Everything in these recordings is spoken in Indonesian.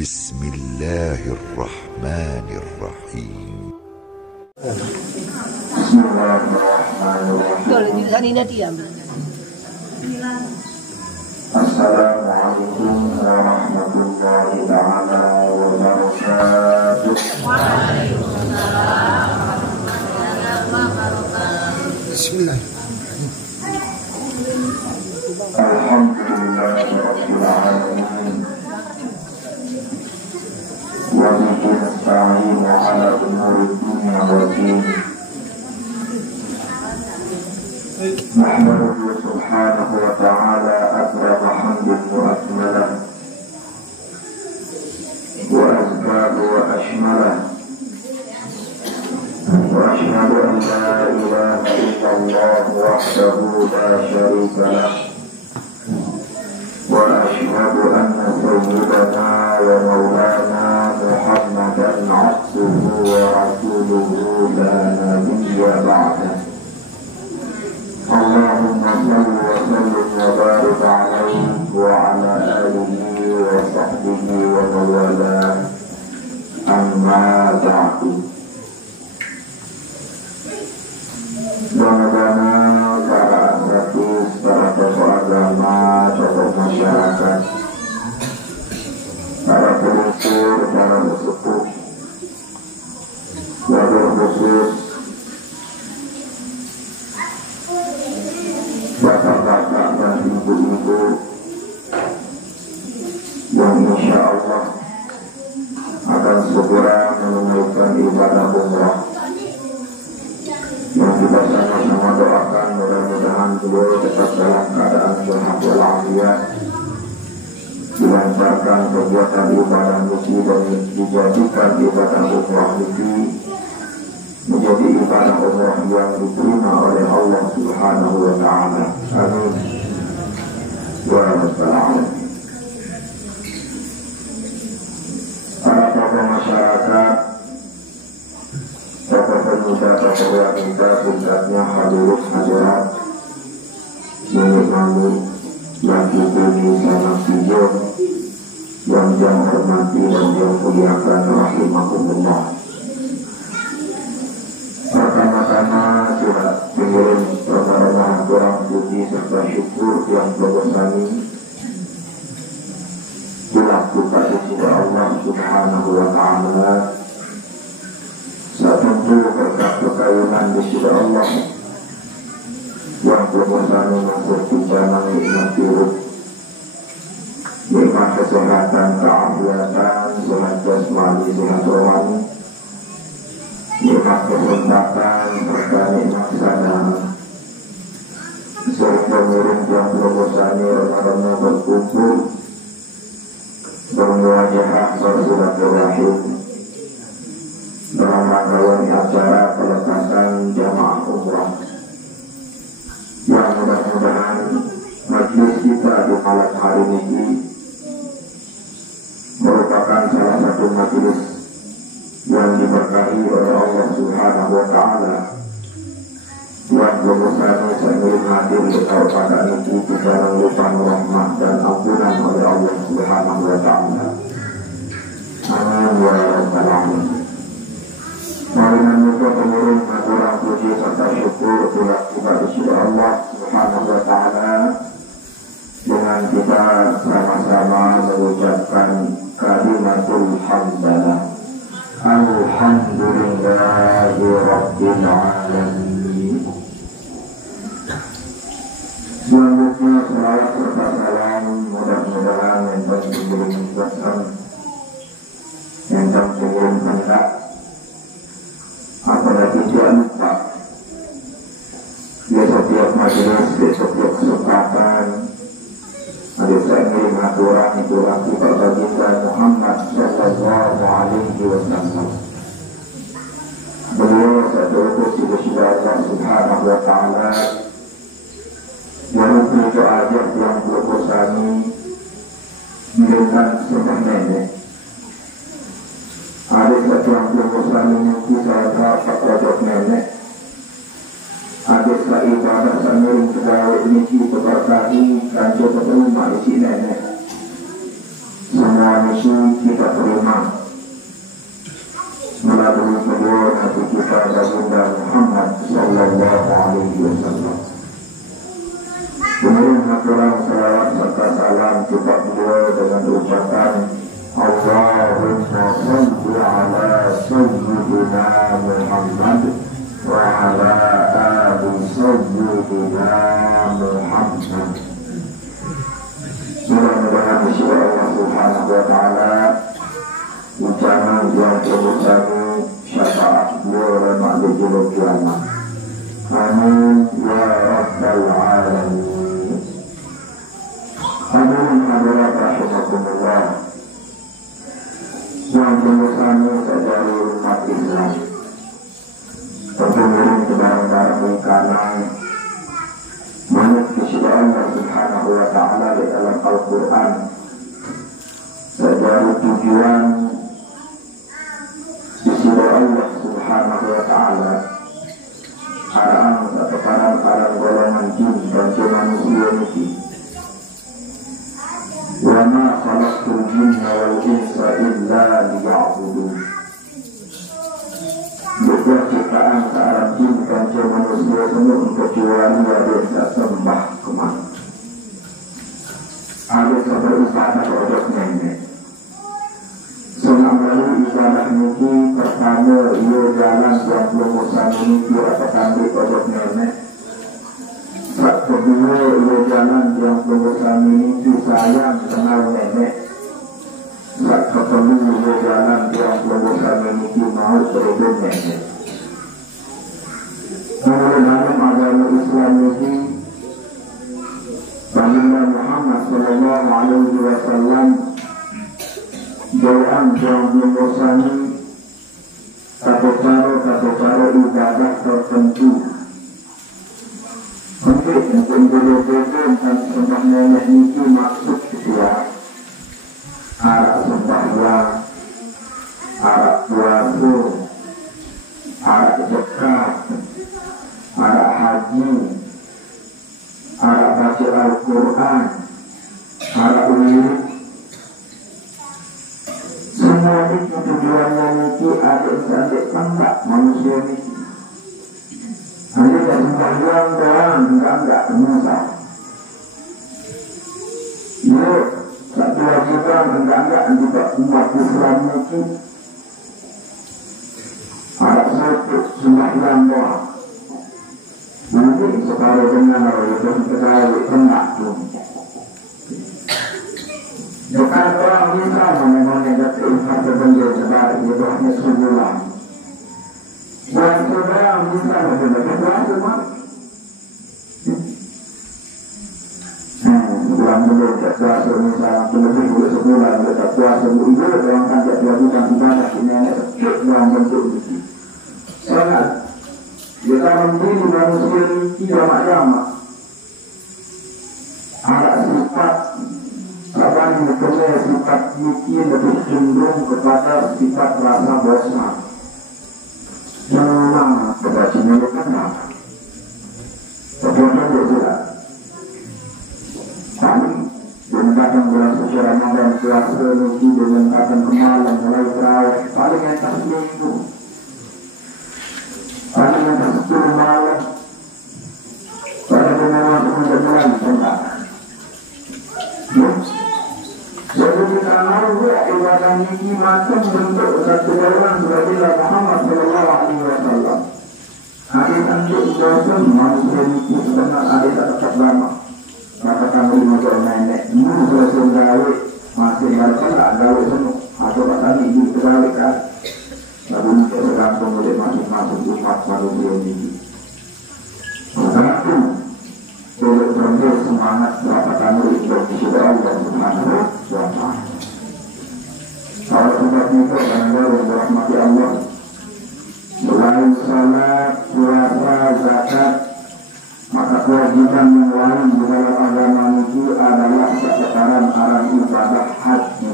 Bismillahirrahmanirrahim. Assalamualaikum warahmatullahi ta'ala wabarakatuh. Waalaikumsalam warahmatullahi wabarakatuh. Bismillah. Alhamdulillahirabbil alamin. Wa bihi nasta'inu ala umuri dunya wa din. Nahmaduhu subhanahu wa ta'ala akbar hamdin wa akmalah wa azkahu wa ashmalah wa ashhadu an la ilaha illallah wahdahu la syarika lah wa ashhadu anna sayyidana wa maulana Muhammadan abduhu wa rasuluhu la nabiyya ba'dah. Allahumma salli wa sallim wa barik alaihi wa ala alihi wa sahbihi wa mawalah. Amma ba'du. Bagaimana para aktivis, para tokoh agama, tokoh masyarakat, para pelusur, para sesepuh, wabil khusus bapak-bapak dan ibu-ibu yang insya Allah akan segera menunaikan ibadah umrah, yang kita sama-sama doakan mudah-mudahan beliau tetap dalam keadaan sehat walafiat, dilancarkan kegiatan ibadah misi dan dijadikan ibadah umrah misi menjadi ibadah umrah yang diterima oleh Allah Subhanahu wa ta'ala. Amin wa rabbal alamin. Para tokoh masyarakat, tokoh pemuda, tokoh wanita, tingkatnya hadirin hadirat, nenek mami, laki bini sama hijau yang hormati dan yang muliakan rahimakumullah. Pertama-tama surat mengirim permohonan kurang puji serta syukur yang berbesar dilakukan di sisi Allah Subhanahu wa ta'ala. Tentu berkat kekayaan di sisi Allah yang berbesar mempertimbangkan nikmat hidup, nikmat kesehatan, keafiatan, sehat jasmani, sehat rohani, nikmat kesempatan serta nikmat sadar, serta miring yang berbosani Ramadan berkumpul bermuajahah bersilaturahim dalam rangkaian acara peletakan jamaah umrah, yang mudah-mudahan majlis kita di malam hari ini merupakan salah satu majlis yang diberkahi oleh Allah Subhanahu wa ta'ala, yang berbesar seiring hadir kepada itu kita limpahan rahmat dan ampunan oleh Allah Subhanahu wa ta'ala. Amin wa rabbal alamin. Marilah kita mengirim kurang puji serta syukur kepada Allah Subhanahu wa ta'ala dengan kita sama-sama mengucapkan kalimatul hamdalah. Alhamdulillahi rabbil alamin. Selanjutnya salawat serta salam mudah-mudahan entang sebelum bersam, entang sebelum hendak, apalagi jangan lupa di setiap majelis, di setiap kesempatan ada saya ngirim aturan itu lagi baginda Muhammad sallallahu alaihi wasallam. Beliau satu utus di sisi Allah Subhanahu wa ta'ala, yang itu aja yang berbosani dengan sebuah nenek. Ada satu yang berbosani yang kita dapat produk nenek. Ada satu ibadah sangat pegawai ini kita berkati dan coba rumah isi nenek. Semua misi kita kurang salawat serta salam kepada beliau dengan ucapan Allahumma salli ala sayyidina Muhammad wa ala ali sayyidina Muhammad. Mudah-mudahan insya Allah Subhanahu wa ta'ala ucapan yang terbesar syafaat beliau dan makhluk hidup kiamat. Amin ya rabbal alamin. Hadirin hadirat rahimakumullah, yang terbesar saudara umat Islam, terpengiring kebarang-barang karena menurut Allah Subhanahu wa ta'ala di dalam Al-Quran sejarah tujuan disebut Allah Subhanahu wa ta'ala arang atau parang golongan jin dan manusia ini wa ma khalaqtul jinna wal insa illa liya'budun. Bukan ciptaan seorang jin dan manusia semua kecuali ada sembah kemana. Ada beribadah kepada nenek. Selama ibadah ini pertama ia jalan yang belum usah ini atau kami kepada nenek. Kedua ia jalan yang belum usah ini sayang kenal nenek. Ketemu ia jalan yang belum usah ini mau berbeda nenek. Kemudian dalam agama Islam ini Baginda Muhammad sallallahu alaihi wasallam doa yang membosangi satu cara ibadah tertentu untuk berbeda dan sembah nenek itu maksud dia arah sembahyang, arah puasa, arah zakat, arah haji, arah baca Al-Quran, arah wirid. Semua itu tujuannya itu adik-adik sembah manusia ini. Hanya tak sembahyang doang, enggak masalah. Ya, satu wajiban enggak juga umat Islam itu arah satu sembahyang doang. Nanti separuh dengan orang ketahui enggak tuh. Bukan orang bisa mengenai ketika berbeda sebagai itu hanya sebulan. Dan orang bisa berbeda puasa mati. Bulan belum puasa misalnya lebih dari sebulan kita puasa itu orang kan tidak dilakukan ibadah ini hanya sedikit dalam bentuk itu. Sangat. Kita memberi manusia ini tidak macam ada sifat apa yang berkata sifat mungkin lebih cenderung kepada sifat rasa bosan. Memang kebajikan itu kenapa? Kemudian dia kami mengatakan bulan suci Ramadan puasa lagi dengan katakan kemalam mulai terawih paling atas minggu. Paling atas 10 malam pada dengan bulan tengah. Jadi kita tahu ibadah ini macam bentuk satu orang sebagai Muhammad sallallahu alaihi wasallam. Hari tanjung dosen manusia ini sebenarnya ada tetap lama. Maka kami mengajar nenek ini selesai gawe masih balapan tak gawe semua atau tak tadi itu terbalik kan. Lalu untuk tergantung oleh masing-masing umat manusia ini. Karena itu boleh berakhir semangat berapa kami untuk disebut Allah Subhanahu wa ta'ala. Kalau sebab itu anda berahmati Allah selain salat, puasa, zakat, maka kewajiban yang lain di dalam agama itu adalah sekarang arah ibadah haji.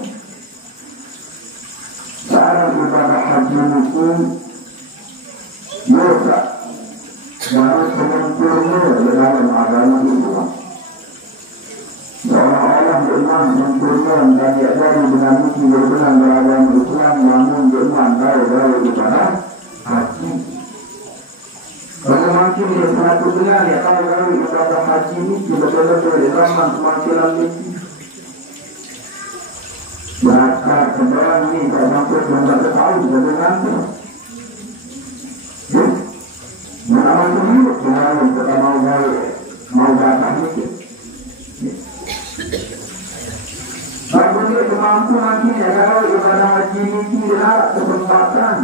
Arah ibadah haji itu mutlak harus sempurna di dalam agama Islam. Seolah-olah beriman sempurna dan diajari dengan misi berbenah beragama Islam, namun beriman tahu ibadah haji. Kalau makin dia satu benar ya kalau ibadah haji haji ini betul-betul diramal kewakil ini. Bakar kendaraan ini tak mampu tidak tahu jadi nanti. Mana mampu hidup dengan kita mau bakar ini. Baru dia kemampuan kita kalau ibadah haji ini tidak kesempatan.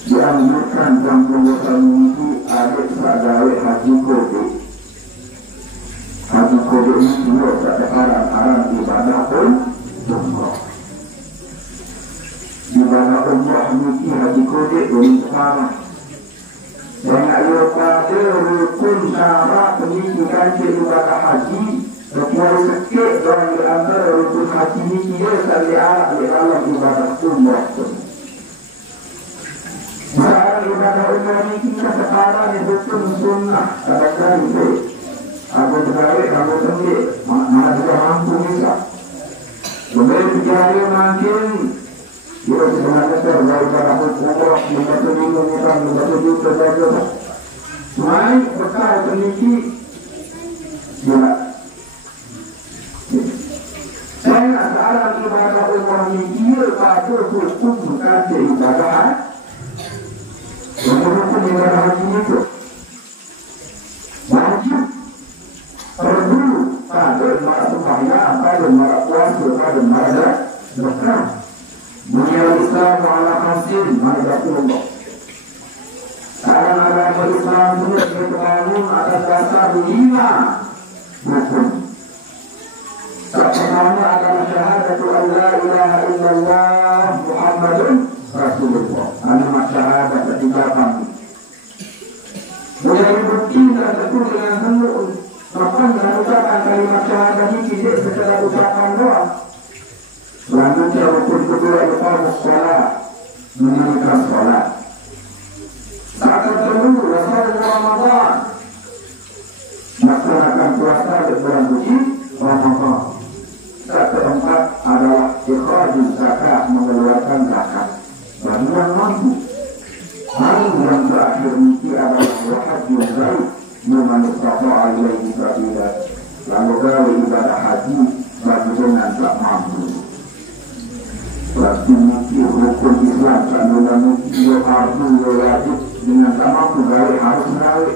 Dianjurkan kampung memiliki adik pegawai haji kode. Haji kode ini juga ada haram ibadah pun umrah. Ibadah umrah memiliki haji kode dari sama. Dan ayo pada rukun syarat pendidikan ibadah haji kecuali sikit dari antara rukun haji ini dia terlihat di dalam ibadah umrah. Sekarang ibadah umrah ini kita sekarang hukum sunnah kadang-kadang itu aku terkait, aku sendiri mana juga mampu bisa kemudian hari makin kita sebenarnya terbaik pada umrah membantu bingung kita membantu juga saja naik bekal peniki tidak saya sekarang ibadah umrah ini dia pada hukum bukan ibadah hukum ibadah haji itu wajib perlu pada mara sembahyang, pada mara puasa, pada mara zakat. Dunia Islam ala hasil mara Allah. Sekarang agama Islam sudah dibangun atas dasar 5 rukun. Pertama adalah syahadatu an la ilaha illallah Muhammadun Rasulullah. Kalimat syahadat ketiga kami. Mulai bukti dan betul dengan penuh. Maka dengan ucapan kalimat syahadat ini tidak sekedar ucapan doang. Selanjutnya rukun kedua iqamus shalah, menunaikan salat. Saat kedua Rasulullah Ramadan, melaksanakan puasa di bulan suci Ramadan. Saat keempat adalah ikhrajul zakat, mengeluarkan zakat. Dan yang mampu. Yang terakhir ini adalah wahajul bait. Memang istata'a ilaihi sabila. Lalu gawe ibadah haji bagi dengan tak mampu. Berarti mungkin rukun Islam sanuna mungkin harus wajib dengan tak mampu gawe harus gawe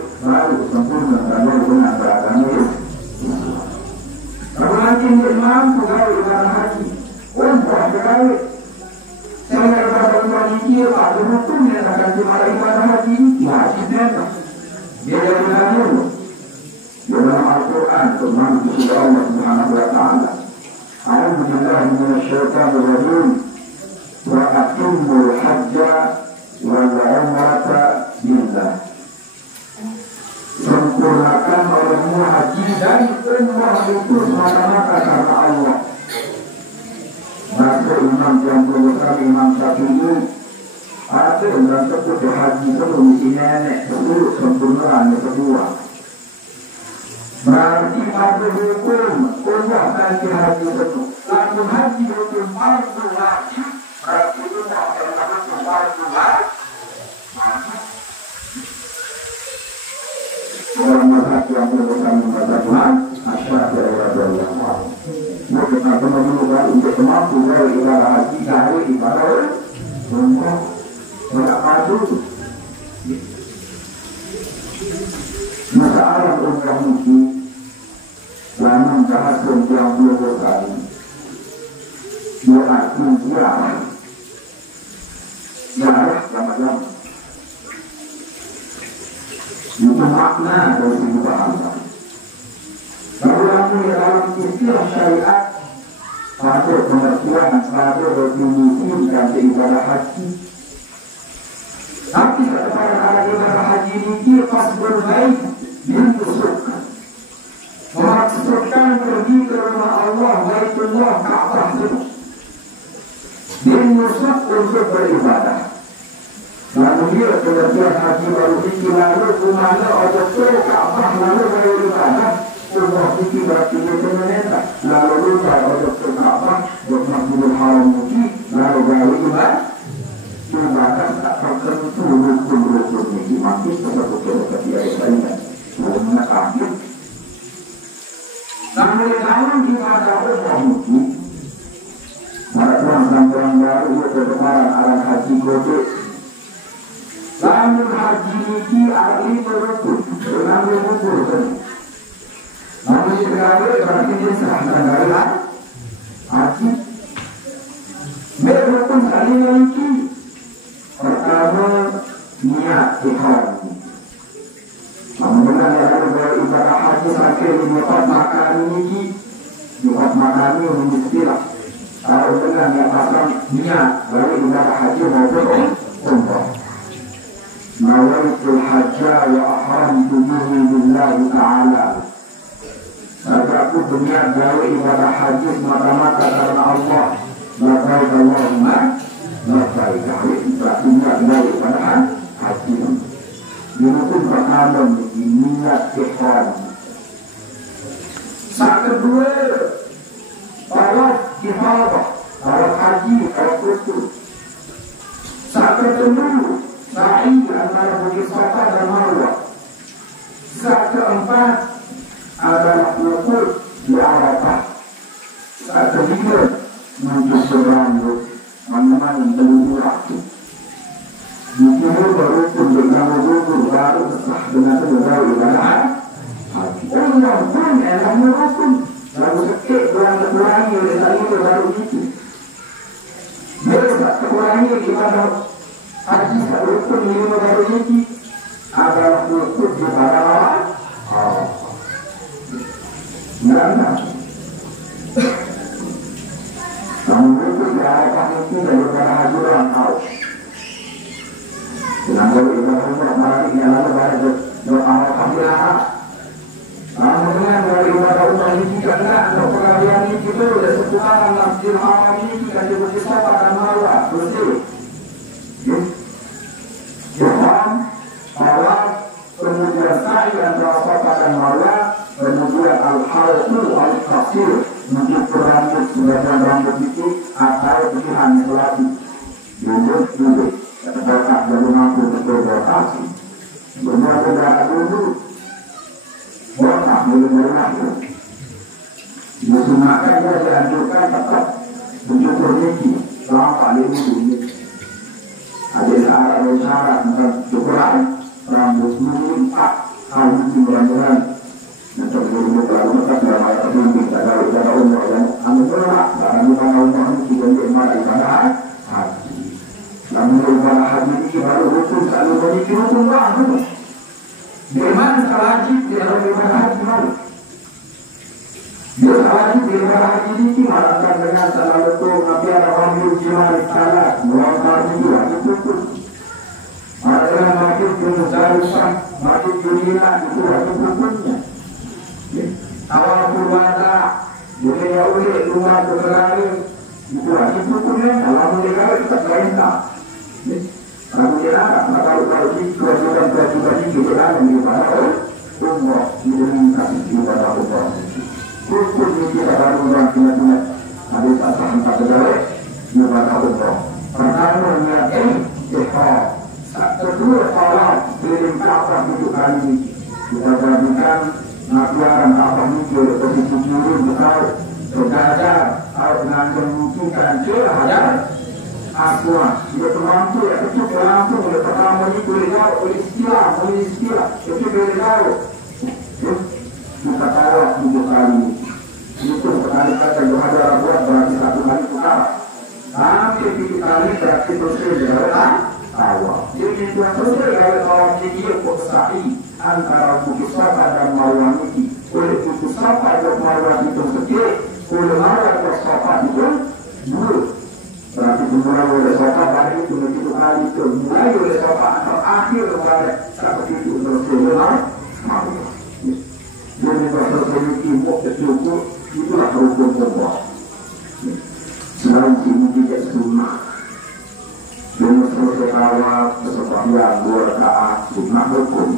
sempurna dan dengan beragama Islam. Kalau nanti tidak mampu gawe ibadah haji, umrah gawe. Saya ibadah umrah ini ada rukunnya akan dimana ibadah haji ini wajibnya. Dia dari dalam Al-Quran firman Allah Subhanahu wa taala. A'udzu billahi minasyaitonir rajim. Wa atimmul hajja wal umrata lillah. Sempurnakan olehmu haji dan umrah itu semata-mata karena Allah. Maka Imam yang besar Imam Syafi'i ada yang sebut haji sebelum isi nenek dulu sempurnaan yang kedua. Berarti ada hukum umrah dan haji sebelum. Lalu haji hukum fardu wajib. Berarti umrah adalah hukum fardu wajib. Dalam mazhab yang berbeda membaca Quran, Asy-Syafi'i radhiyallahu anhu. Maka kita memerlukan untuk mampu dari ibadah haji dari ibadah umrah. Berapa dulu? Masalah umrah ini dalam bahasa yang belum kali berarti jarah macam itu makna dari segi bahasa. Kalau kamu dalam istilah syariat pada pengertian pada definisi dan ibadah haji. Tapi kepada para ibadah haji ini qasdul bait bin nusuk. Maksudkan pergi ke rumah Allah, Baitullah, Ka'bah itu. Bin nusuk untuk beribadah. Lalu dia kemudian haji baru fikir lalu kemana orang ke Ka'bah lalu beribadah. Umrah fikir berarti dia ternyata. Lalu lupa orang ke Ka'bah, buat Masjidil Haram fikir, lalu beribadah. Ibadah tak tertentu rukun-rukun ini makin seperti ayat lainnya. banyak kaki. Namun dalam kita tahu bahwa para orang baru itu kemarin arah haji kode. Namun haji ini ahli berukun, namun berukun. Namun sekali berarti dia serahkan dari haji. Berukun kali ini pertama niat ikhram. Namun ada beribadah haji sampai di tempat makan ini, di tempat makan ini istilah. Kalau dengan yang pasang niat dari ibadah haji maupun umrah. Nawaitul hajja wa ahramtu bihi lillahi ta'ala. Aku berniat dari ibadah haji semata-mata karena Allah. Labbaik Allahumma labbaik. Berarti niat dari ibadah haji. Ini pun pertama niat ikhram. Saat kedua, tawaf ifadah, tawaf haji, tawaf khusus. Saat kedua, sa'i antara Bukit Safa dan Marwah. Saat keempat adalah wukuf di Arafah. Saat ketiga menuju berambut, menemani menuju waktu. Dikira berukun dengan wukuf baru sah dengan segala ibadah haji. Allah pun enak merukun. Lalu sekit kurang-kurangi oleh saya baru itu. Mereka kurangi ibadah haji rukun lima baru ini adalah wukuf di Arafah. Mereka namun wukuf di Arafah itu daripada haji orang tahu. Dengan ibadah umrah berarti yang lalu pada Arafah dilarang. Namun dari ibadah umrah ini juga enggak untuk pengalian ini itu dan seputaran Masjidil Haram ini juga di Bukit Safa dan Marwah bersih. Ihram, tawaf, kemudian sa'i antara Safa dan Marwah, kemudian al-halqu al-qasir untuk berambut sebagian rambut itu atau pilihan selati. Duduk. Bapak baru mampu berprestasi. Benar tidak dulu. Bapak belum mampu. Disunahkan dia dianjurkan tetap bersyukur niki selama ini dulu. Ada syarat bukan syukuran rambut dulu 4 tahun bulan-bulan. Untuk berumur lalu tetap dalam ayat tertentu adalah ibadah umrah yang anugerah dalam ibadah umrah itu juga diibadah ibadah haji. Namun ibadah haji ini baru rukun selalu memiliki rukun baru. Bagaimana kalau haji di dalam ibadah haji baru? Bila haji di ibadah haji ini melakukan dengan selalu itu Nabi Al-Rahmil Jimari Salat melakukan itu haji rukun. Adalah Masjid Muzdalifah, Masjid Junina itu haji rukunnya. Tawaful wada, dunia ulik, rumah berlari itu haji rukunnya. Kalau mereka tetap perintah. Namun kalau di kewajiban ini kita akan ibadah umrah menunjukkan ibadah umrah. Rukun ini kita baru benar-benar ada satu tempat berjalan ibadah umrah. Pertama niat ihram. Kedua salat keliling Ka'bah 7 kali. Kita perhatikan nafiaran Ka'bah ini ke posisi kiri besar berjajar atau dengan menunjukkan cahaya. Akuah, dia mampu ya, itu langsung oleh pertama ini boleh jauh, boleh istilah, itu boleh jauh. Kita tahu 7 kali. Itu sekali kata Yohana buat berarti 1 kali tukar. Sampai 7 kali berarti selesai jalan awal. Jadi itu selesai jalan awal ini kok sa'i antara Bukit Safa dan Marwah ini. Oleh Bukit Safa dan Marwah itu kecil, oleh Marwah dan Safa itu dulu. Berarti dimulai oleh Safa dari itu begitu kali itu mulai oleh Safa atau akhir kepada seperti itu selesai Marwah. Jadi selesai itu cukup itulah rukun umrah. Selain ini tidak sunnah. Jadi selesai awal seseorang 2 rakaat sunnah rukun.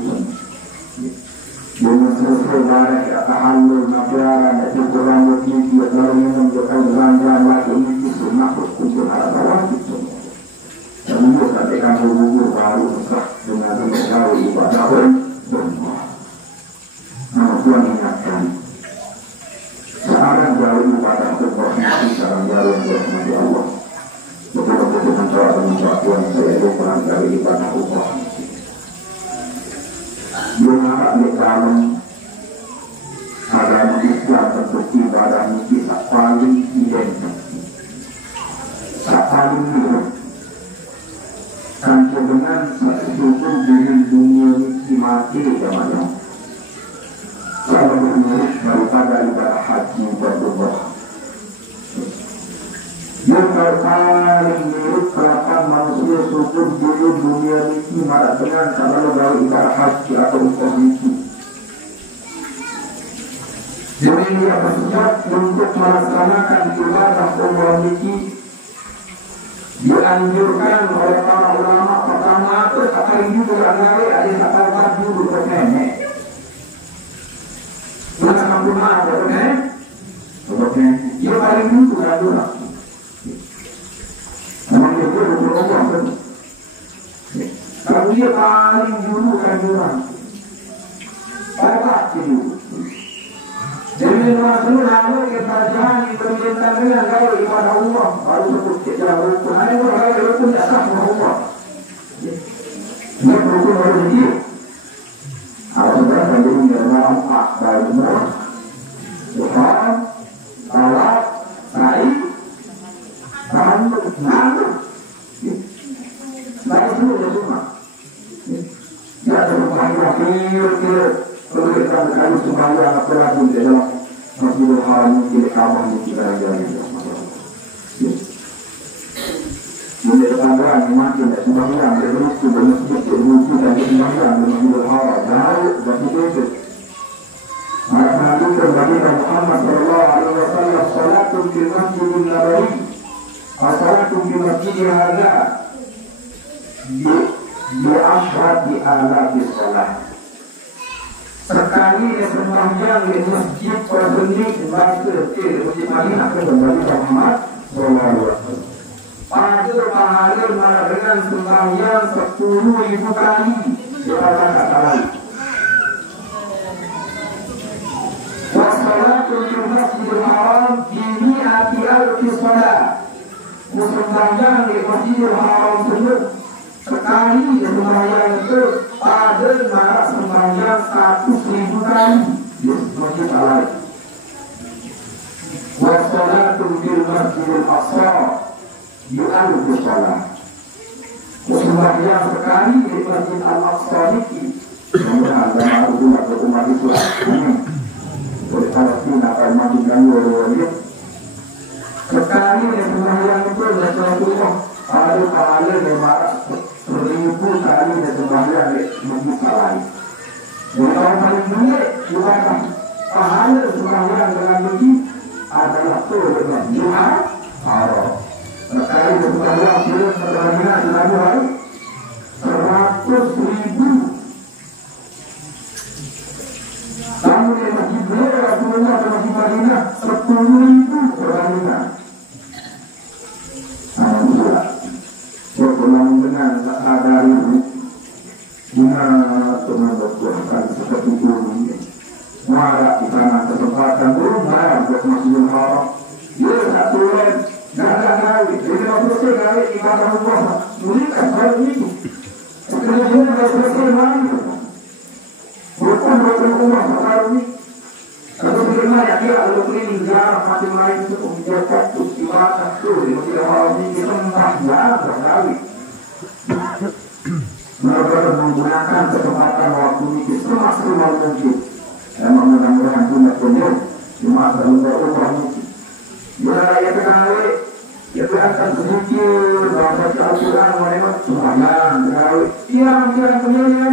Jadi selesai barang tahallul nafiaran itu kurang lebih dia lalu menunjukkan jalan-jalan lagi ini sunnah rukun ada wajib semua. Dan itu ketika berwudu baru sah dengan mengetahui ibadah umrah. malam agama Islam bentuk ibadah ini tak paling identik, tak paling mirip. Sampai dengan syukur dengan dunia ini mati namanya. Kalau mirip daripada ibadah haji dan umrah. Yang paling mirip kelakar manusia syukur dulu dunia ini malah dengan kalau dari ibadah haji atau umrah itu. Jadi dia bersiap untuk melaksanakan ibadah umrah ini dianjurkan oleh para ulama. Pertama itu paling jujur ada kata jujur nenek. Masa mampu ada nenek, dia paling jujur ada. Memang dia berdoa. Kalau dia paling jujur ada, apa itu? Jadi maksud hanya kita jangan diperintahkan dengan kalau ibadah Allah baru sebut kita rukun. Ada orang rukun tak sah Allah. Dia rukun baru jadi. Kalau sudah menjadi dalam akbar umrah, Tuhan, salat, sa'i, rambut, nanggut. Nah itu semua. Ya terutama kira-kira. Kalau kita berkali sembahyang apalagi di dalam Masjidil Haram di Ka'bah ini kita jalan. Menjadi tambahan makin sembahyang di masjid dan sembahyang di Masjidil Haram. Jauh dan itu. Maka Nabi berbagi Muhammad sallallahu alaihi wasallam salatun fi Masjidil Nabawi, salatun fi Masjidil Hadza di ashrati alati salat. Sekali dia sembahyang di masjid Rasulullah Masjid Madinah kembali Muhammad sallallahu alaihi wasallam. Pada pahala malah dengan sembahyang 10.000 kali kata lain. Wassalatul Masjidil Haram bimi'ati alfi shalah. Sembahyang di Masjidil Haram tersebut sekali sembahyang itu ada malah sembahyang 100.000 kali di masjid lain. Wassalatul Masjidil Aqsa bi'alfi shalah. Sembahyang sekali di Masjid Al-Aqsa ini mudah-mudahan dalam umat Islam oleh Palestina akan majukan orang-orang sekali di sembahyang itu Rasulullah ada pahala memang 1000 kali di sembahyang di masjid lain. Jadi orang paling dunia ibadah pahala sembahyang dengan masjid adalah itu dengan Jumat Haram. Sekali di sembahyang sebelum pertandingan selalu hari 100.000. Namun di masjid beliau Rasulullah di masjid Madinah 10.000 pertandingan. Alhamdulillah. Berpulang dengan ada ini guna teman berkuasa seperti itu ini. Marah di sana kesempatan belum marah buat Masjidil Haram. Dia satu lain nada gawe. Jadi kalau selesai gawe ibadah Allah, berikan hal itu. Sebenarnya kalau selesai mana? Bukan rumah sekarang ini. Kalau firman ya dia kalau ini ziarah hati lain itu menjaga ibadah itu di Masjidil Haram ini sembah gawe. Mereka menggunakan kesempatan waktu ini semaksimal mungkin. Memang mudah-mudahan cuma penuh di masa umrah ini. Ya gawe, ya akan sedikit bahasa Al-Quran mereka semuanya gawe. Tiang-tiang kemudian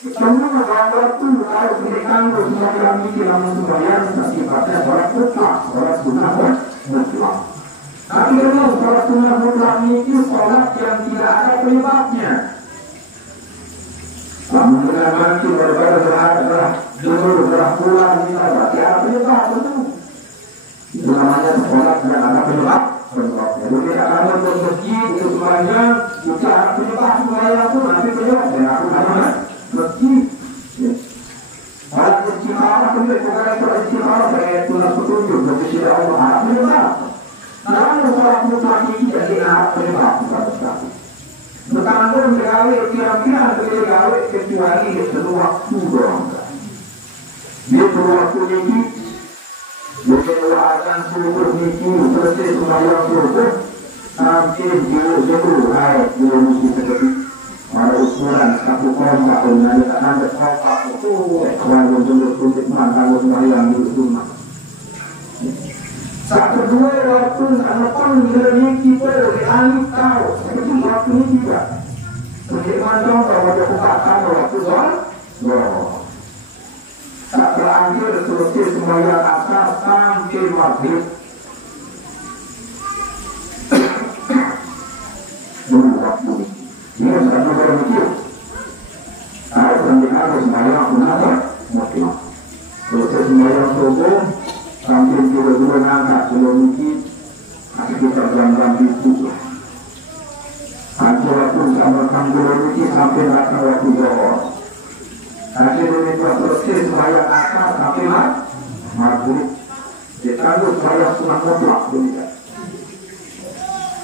semua bahwa itu harus dikandung semua yang mikir namun sembahyang sifatnya sholat mutlak, sholat sunnah mutlak. Tapi memang sholat sunnah mutlak ini sholat yang tidak ada penyebabnya. Namun dengan mati berada pulang ini berarti ada penyebab tentu. Itu namanya sholat yang ada penyebabnya. Jadi tidak ada masjid itu sembahyang, juga ada penyebab sembahyang pun nanti penyebabnya aku namanya masjid. Kalau istiqamah itu bukan itu istiqamah saya tulis petunjuk dari sisi Allah ada penyebab. Namun sholat mutlak ini jadi ada penyebab sama sekali. Bukan pun gawe kira-kira gawe kecuali itu waktu doang. Dia perlu waktu niki, berkeluaran seluruh niki, selesai sembahyang subuh, sampai jauh hai belum mesti seperti ada ukuran satu kompak, ada tanda kompak itu, kalau untuk mantan sembahyang di rumah. Saat kedua waktu anak-anak niki berani tahu, seperti waktu ini juga. Bagaimana kalau ada kukatan waktu soal? Saat terakhir selesai sembahyang asar sampai maghrib. Dulu waktu ini satu bermikir. Harus sembahyang apa? Mungkin. Selesai sembahyang subuh sampai dua ngangkat sebelum mungkin sekitar jam-jam itu. Waktu sama kangguru ini sampai rata waktu zuhur. Akhirnya selesai sembahyang asar sampai maghrib. Ditangguh sembahyang sunat mutlak dunia.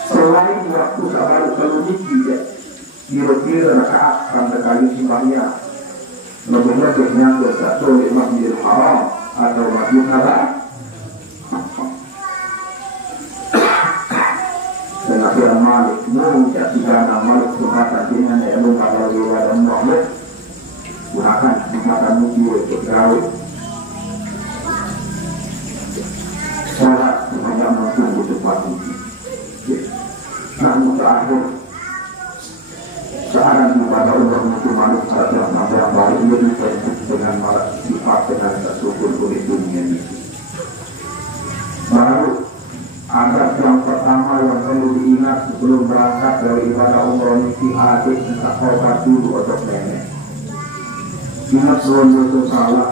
Selain waktu sahabat kalau ini kira-kira rakaat pada kali sembahyang. Lebihnya bernyata satu di Masjidil Haram atau Masjid Haram. Dan akhirnya Malik mengucap jika Malik kesempatan dengan ilmu pada jiwa dan Muhammad gunakan kesempatan mulia untuk gawe sholat sebanyak mungkin di tempat ini. Namun terakhir sekarang ibadah untuk menuju Malik saat yang sampai yang baru ia ditentukan dengan malah sifat dengan tersyukur oleh dunia ini. Baru adab yang pertama yang perlu diingat sebelum berangkat dari ibadah umroh ini adik minta taubat dulu untuk nenek. Ingat sebelum itu salah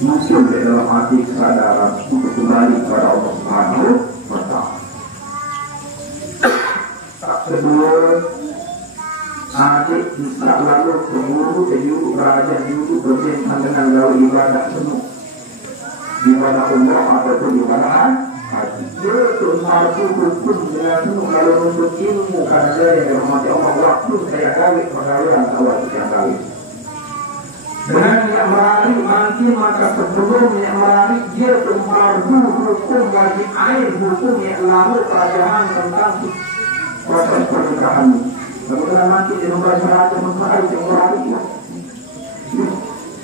muncul di dalam hati kesadaran untuk kembali kepada Allah Subhanahu wa Ta'ala. Kedua, adik bisa lalu ke guru belajar dulu berkaitan dengan gawe ibadah semua. Ibadah umroh ataupun ibadah haji. Dia termasuk hukum dengan penuh kalau untuk ilmu karena dia yang dirahmati Allah waktu saya gawe pengalian awal saya gawe. Dengan yang melari nanti maka sebelum yang melari dia termardu hukum bagi air hukum yang lalu kerajaan tentang proses pernikahan. Kemudian nanti di nomor 100 mengkaji yang melari.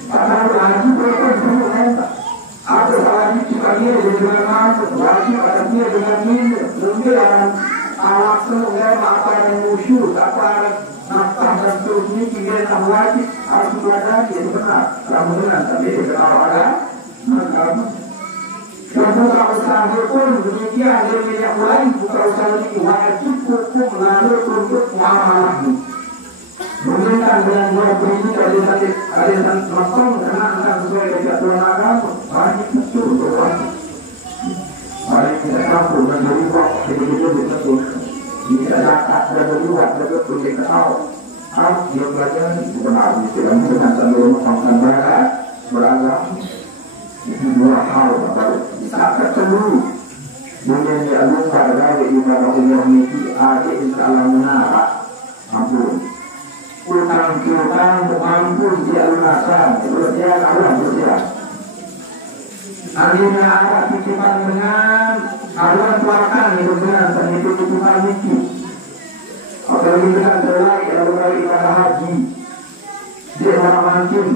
Karena haji mereka dulu nanti. Ada wajib jika dia dengan masuk, wajib ada dia dengan minum, kemudian awak semua apa yang musyur, apa nafkah dan seterusnya dia yang wajib harus meladani itu benar. Kemudian tapi kalau ada maka buka usaha hukum demikian dia minyak mulai buka usaha ini wajib hukum lalu untuk muamalah ini. Mungkin dengan dua ini kalian langsung karena akan sesuai dengan aturan agama wajib betul wajib. Mari kita tahu dan berubah betul betul. Jika zakat dan berubah betul kita tahu. Harus dia belajar itu benar di dalam dengan sambil mengatakan beragam itu dua hal baru. Saat ketemu mungkin dia lupa dari ibadah umroh ini ada insyaallah menara ampun. Utang-utang mampu dia lunasan, berjalan Allah berjalan. Akhirnya arah titipan dengan Allah tuakan itu dengan itu titipan itu. Apalagi dengan terlalu lalu kali ibadah haji, dia orang mungkin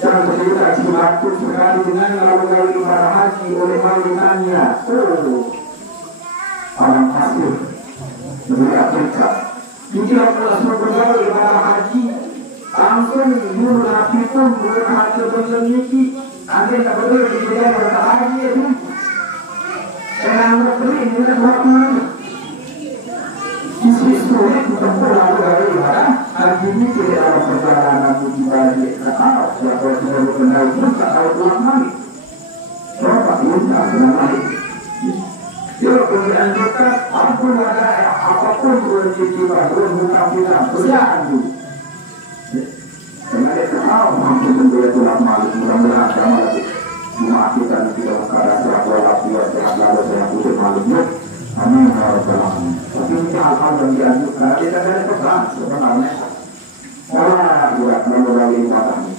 jangan bercerita si waktu sekali dengan lalu kali ibadah haji oleh malikannya. Orang pasir dari Afrika. Jika Allah SWT ibadah haji langsung dulu Nabi pun berhak sebelum ini nanti tak betul dijadikan ibadah haji itu dengan memberi dengan waktu isi sulit untuk lalu dari ibadah haji ini tidak ada perjalanan uji balik ke awal siapa yang sudah berkenal pun tak tahu pulang lagi coba ini tak pernah lagi. Jika dianjurkan apapun ada apapun bercita berbuka kita berjalan dulu. Karena dia tahu mampu sendiri tulang malu mudah-mudahan sama lagi. Cuma kita tidak keadaan sehat walafiat sehat lalu sehat usul malunya. Amin ya rabbal alamin. Tapi ini hal-hal yang dianjurkan kita dari pesan sebenarnya. Orang buat melalui ibadah ini.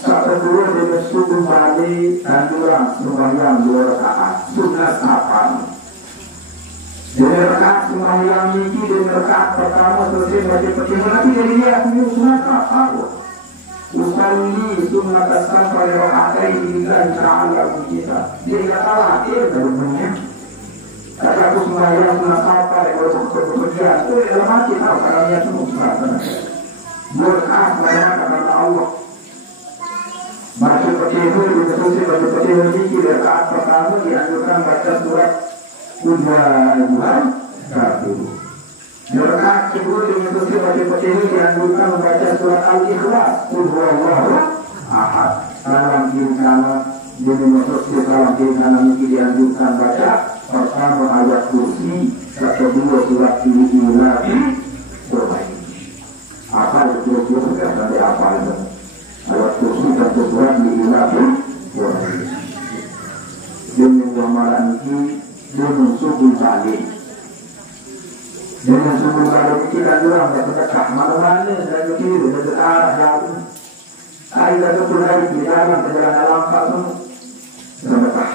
Saat kedua dengan suku balik anjuran sembahyang 2 rakaat sunat apa? Dengan rakaat sembahyang ini dengan rakaat pertama selesai baca Fatihah Nabi dari dia punya sunat apa? Usalli sunat sampai rakaat lillahi ta'ala kita. Dia kata lahir dari dunia. Kata aku sembahyang sunat apa? Kalau bekerja itu dalam hati tahu karena dia semua sunat. 2 rakaat sembahyang karena Allah. Baca Fatihah juga selesai baca Fatihah ini rakaat pertama dianjurkan baca surat Al-Hujurat 1. Rakaat kedua dengan selesai baca Fatihah dianjurkan membaca surat Al-Ikhlas Qul huwallahu ahad. Salam kiri kanan jadi masuk ke salam kiri kanan ini dianjurkan baca pertama ayat kursi, kedua surat Al-Ikhlas apa itu kira-kira sampai apa itu? Ayat kursi dan surat Al-Ikhlas dengan amalan ini dengan suku balik. Dengan suku balik kita juga berdekat mana-mana dan kiri dan ke arah jauh. Ada satu hari di dalam perjalanan lambat itu berdekat.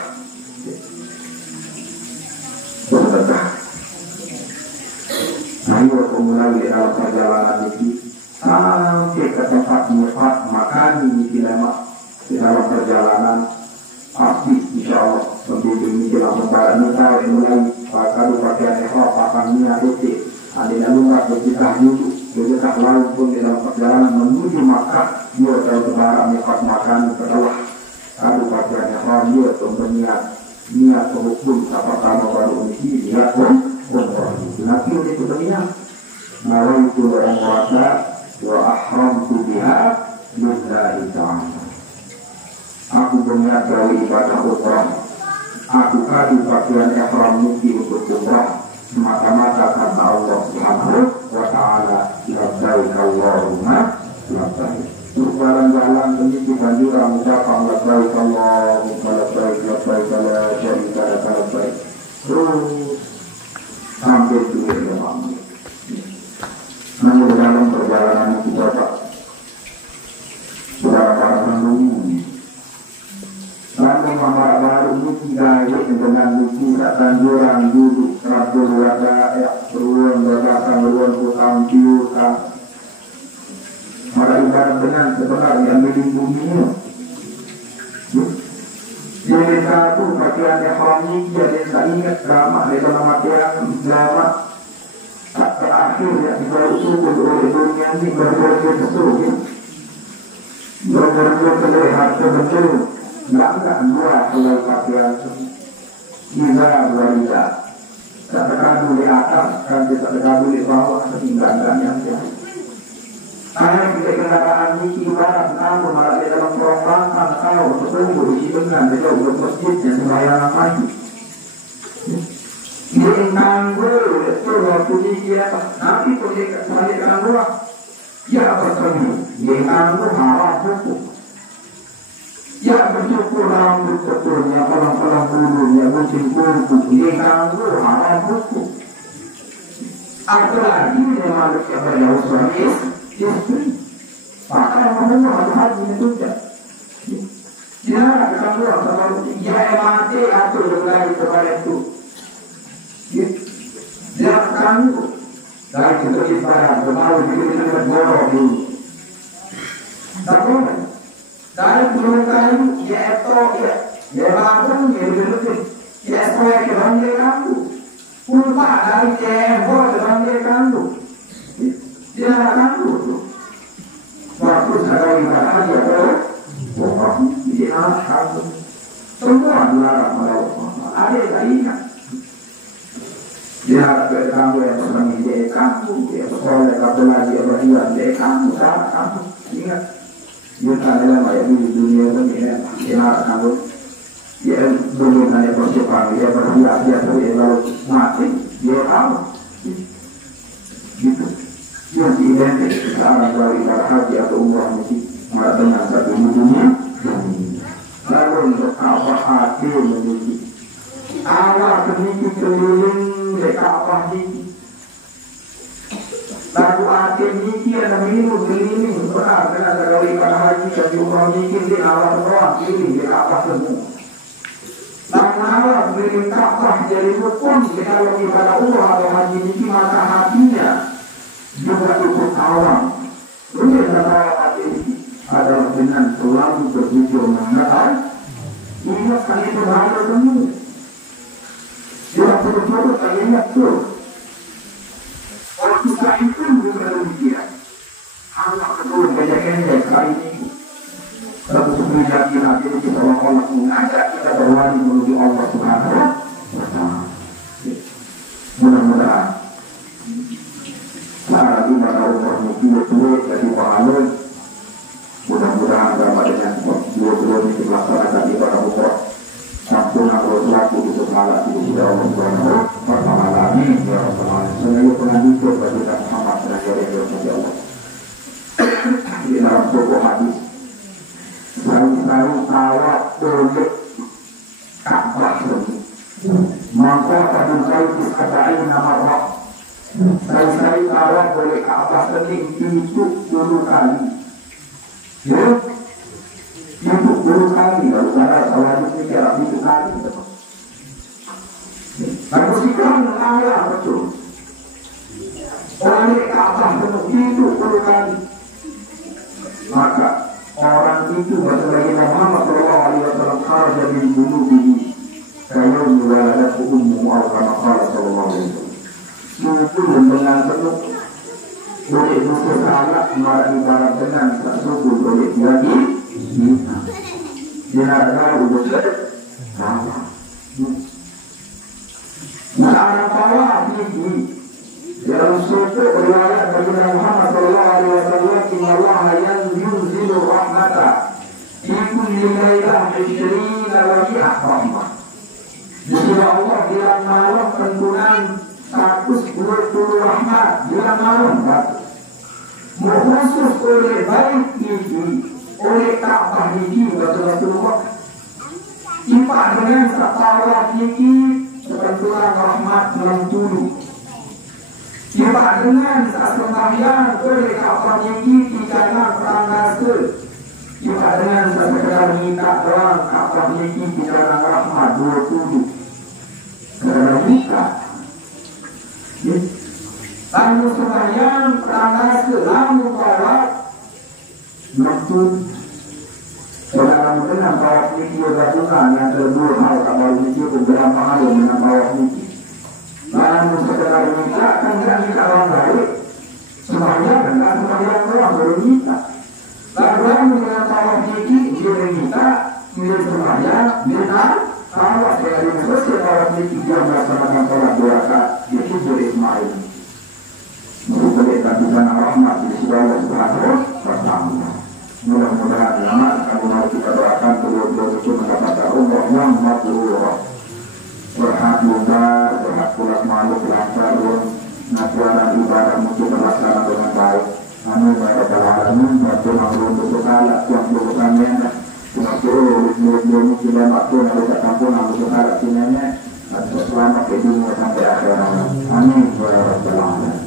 Ayo mulai dalam perjalanan ini sampai ke tempat muat makan di dalam perjalanan pasti insya Allah membimbing dalam pembahasan kita mulai kalau pakaian ikhlas pakaiannya detik ada lalu berjika dulu berjika lalu pun dalam perjalanan menuju Makkah dia tahu barang niat makan setelah kalau pakaian ikhlas dia berniat niat hukum apa baru ini dia pun nanti itu berniat nawaitu umrata wa ahramtu biha lillahi ta'ala. Aku berniat dari ibadah umrah. Aku kadu pakaian ihram muki untuk umrah semata-mata karena Allah Subhanahu wa ta'ala. Labbaik Allahumma labbaik. Jalan-jalan menuju Bandura mengucapkan labbaik Allahumma labbaik labbaik la syarika lak labbaik. Terus sampai tujuan yang namun dalam perjalanan kita Pak saudara-saudara menunggu lalu mama baru mungkin gaya dengan mungkin tanjuran duduk ratul wada beruang berbakang beruang putang ciuka maka ibarat dengan sebenarnya melindunginya jadi satu pakaian ihram ini jadi saya ingat drama di dalam pakaian drama terakhir yang dibawa oleh dunia ini berbuat betul berbuat terlihat betul enggak dua helai pakaian hingga wanita terkadang di atas dan terkadang di bawah ketinggalan yang jauh karena kita kendaraan ini ibarat namun malah di dalam perombakan kalau bertemu di dengan di dalam masjid yang sembahyang pagi dia nganggur itu waktu dia nanti pun dia balik nganggur ya bertemu dia nganggur haram hukum ya bersyukur rambut betulnya orang-orang bulunya musim kuku dia nganggur haram hukum apalagi dia manusia berdaulat suami istri maka memang haji itu dia nganggur sama dia mati atau mulai kepada itu dia akan dari kita ibarat bermalu kita berborong dulu. Tapi dari turun kayu ya itu ya bangun ya berlutut ya sesuai kebanyakan kamu. Pulpa dari cebol kebanyakan kamu. Dia akan dulu. Waktu saya ibarat dia berborong dia akan semua dilarang oleh Allah. Ada kaitan. Dia kamu yang senang dia kamu, dia sekolah kamu lagi belajar dia kamu, salah kamu ingat. Dia adalah ayat di dunia ini dia kamu dia belum ada persiapan dia bersiap dia lalu mati dia tahu gitu. Yang identik sekarang dari haji atau umrah mesti dengan satu dunia. Lalu untuk apa hati menjadi awal sedikit keliling Ka'bah ini lalu ada hakim niki ada minum ini benar karena ada kali pada haji dan umrah niki di awal doang ini di apa semua. Karena beri Ka'bah jadi rukun kalau ibadah umrah atau haji niki maka hatinya juga ikut awam. Ini adalah hati adalah dengan selalu berpikir mengenai ingat kan itu hal semua. Dia betul-betul tak ingat tu. Kalau kita itu juga demikian. Allah betul banyak kali ini. Kalau sebelum yakin hati kita Allah mengajak kita berlari menuju Allah Subhanahu wa Ta'ala. Mudah-mudahan cara ibadah umrah ini betul jadi pahala. Mudah-mudahan dapat dengan dua-dua ini melaksanakan ibadah umrah sampai kalau suatu itu salah di sisi Allah Subhanahu wa Ta'ala. Amin ya rabbal alamin. Semoga pengajian bagi Muhammad dan dari Allah. Di dalam sebuah hadis selalu awak boleh Ka'bah ini. Maka pada saya dikatakan nama Allah. Saya awak boleh Ka'bah ini itu 10 kali. Ya, itu 10 kali. Kalau cara salah ini kira itu kali. Lalu sekarang Allah betul. Oleh Ka'bah itu 10 kali. Maka orang itu sebagaimana Muhammad sallallahu alaihi wasallam kharaja min dunubihi kayawmi waladatu ummuhu aw kama qala sallallahu alaihi wasallam. Itu dengan penuh boleh dosa salah marah ibarat dengan tak subuh boleh jadi dia ada dosa salah. Maka apa ini dalam suatu riwayat dari Muhammad sallallahu alaihi wasallam, inna Allah yanzilu rahmata fi kulli lailah 20 wa 100 rahmah. Jadi Allah bilang malam tentukan 120 rahmat bilang malam khusus oleh baik ini oleh Ka'bah ini betul-betul impak dengan Ka'bah ini tentukan rahmat 60. Jika dengan saat sembahyang boleh Ka'bah ini dikatakan perangkat ke. Jika dengan sekedar minta doang Ka'bah ini dikatakan rahmat 20. Kerana minta. Lalu sembahyang perangkat ke lalu bawah maksud dalam dengan bawah ini bergabungan yang kedua hal Ka'bah ini beberapa hal dengan bawah ini. Lalu sekedar minta kan tidak minta orang baik semuanya dan tak semuanya orang baru minta. Lalu dengan tawaf ini dia minta dia semuanya minta tawaf dari selesai tawaf ini dia melaksanakan sholat 2 rakaat itu boleh main. Boleh tapi sana rahmat di sisi Allah Subhanahu wa Ta'ala. Mudah-mudahan lama kalau mau kita doakan kedua-dua itu mendapatkan umrah yang mabrur. Berhak luar, berhak pulang makhluk lancar dan ibadah mungkin terlaksana dengan baik. Amin ya rabbal alamin. Waktu makhluk untuk salah, yang berusaha waktu mungkin dan waktu yang ada kampung yang berusaha sinanya atau selamat ke dunia sampai akhirat. Amin ya rabbal alamin.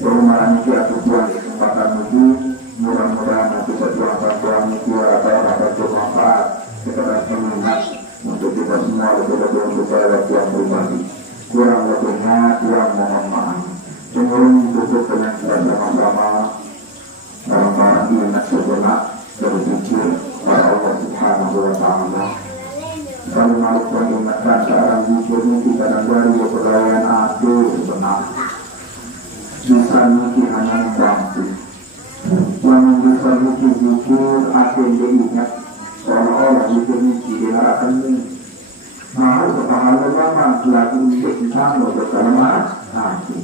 Rumah ini kira tujuan di kesempatan menuju mudah-mudahan nanti setiap tujuan ini kira dapat bermanfaat kepada pengingat untuk kita semua betul-betul untuk saya yang pribadi kurang lebihnya yang mohon maaf. Sebelum ditutup dengan kita sama-sama barang-barang ingat sejenak berpikir kepada Allah Subhanahu wa Ta'ala. Kalau malu mengingatkan seorang jujur ini kadang dari kebudayaan aku benar bisa mungkin hanya membantu yang bisa mungkin jujur aku yang diingat seolah-olah jujur ini dilarang ini mau kepahala lama lagu untuk disambut bersama hati.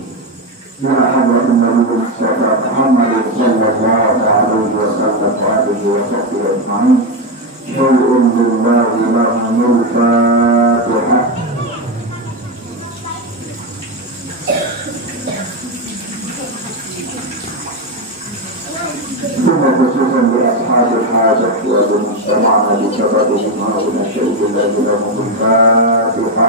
Ya Habibur Nabi Muhammad sallallahu alaihi wasallam wa alihi wa sahbihi ajma'in. Syai'un lillahi ma'amul Fatihah. ثم خصوصا بأصحاب الحاجة وبمجتمعنا بسببهم هؤلاء الشيء الذي لهم الفاتحة.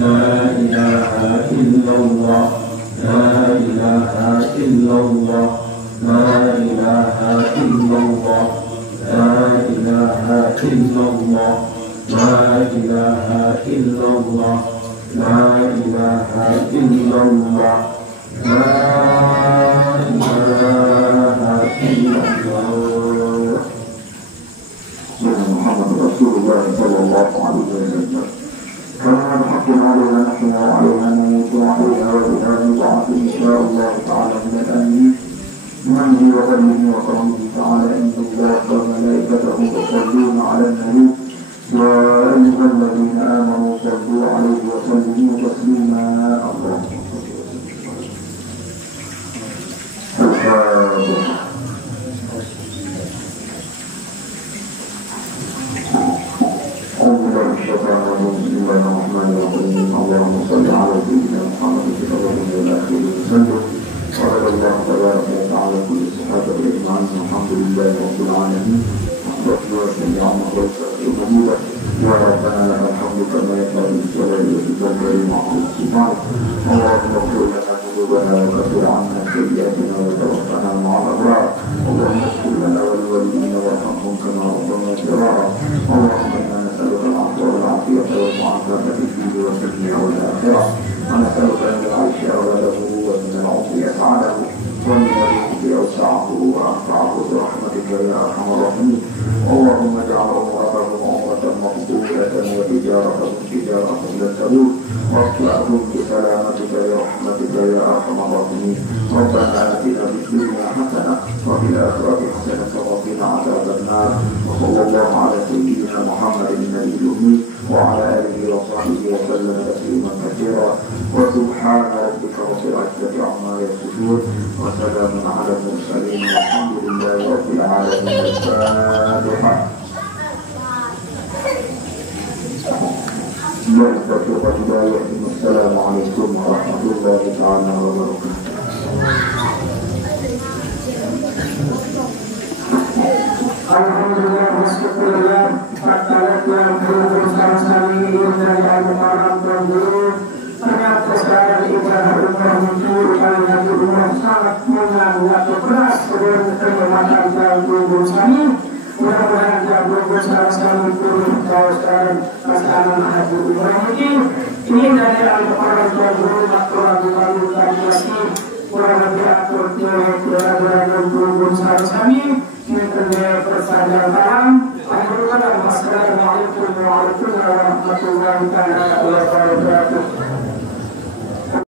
لا إله إلا الله لا إله إلا الله لا إله إلا الله لا إله إلا الله لا إله إلا الله لا إله إلا الله لا إله إلا الله سيدنا محمد رسول الله صلى الله عليه وسلم كما الحق علينا نحن وعلينا نموت وعلينا وبها نبعث إن شاء الله تعالى من الآمين منه وغنه وكرمه تعالى إن الله وملائكته يصلون على النبي يا أيها الذين آمنوا صلوا عليه وسلموا تسليما اللهم صل وسلم اللهم صل على سيدنا محمد في الأولين والآخرين وسلم وعلى الله تبارك وتعالى كل الصحابة أجمعين والحمد لله رب العالمين والصلاة والسلام على رسول يا ربنا لك الحمد كما ينبغي للجلال والجلال وعظيم سبحانك اللهم اغفر لنا ذنوبنا وكفر عنا سيئاتنا وتوفنا مع الأبرار اللهم اغفر لنا ولوالدينا وارحمهم كما ربنا صغارا اللهم إنا نسألك العفو والعافية والمعافاة في الدين والدنيا والآخرة ونسألك أن العيش أوله ومن العمر أسعده ومن الرزق أوسعه وأنفعه برحمتك يا أرحم الراحمين اللهم اجعل عمرتهم عمرة مقبولة وتجارتهم تجارة لن تبور واطلعهم بسلامتك برحمتك يا أرحم الراحمين ربنا آتنا في الدنيا حسنة وفي الآخرة حسنة وقنا عذاب النار وصلى الله على سيدنا محمد النبي الأمي وعلى آله وصحبه وسلم تسليما كثيرا وسبحان ربك رب العزة عما يصفون وسلام على المرسلين والحمد لله رب العالمين. الفاتحة. السلام عليكم ورحمة الله تعالى وبركاته. Alhamdulillah wassyukurillah Fattalatnya berhubung sama-sama dari Al-Muharram Terdulu ternyata sekarang ibadah umrah muncul kali Nabi umrah sangat mengangkat keras sebelum kenyamanan tahun 2021 mudah-mudahan tahun 2021 turun kalau sekarang pelaksanaan haji umrah ini dari Al-Muharram Terdulu waktu Rabu lalu tadi masih kurang lebih atur kira-kira 2021 kita bersama malam. Assalamualaikum warahmatullahi wabarakatuh.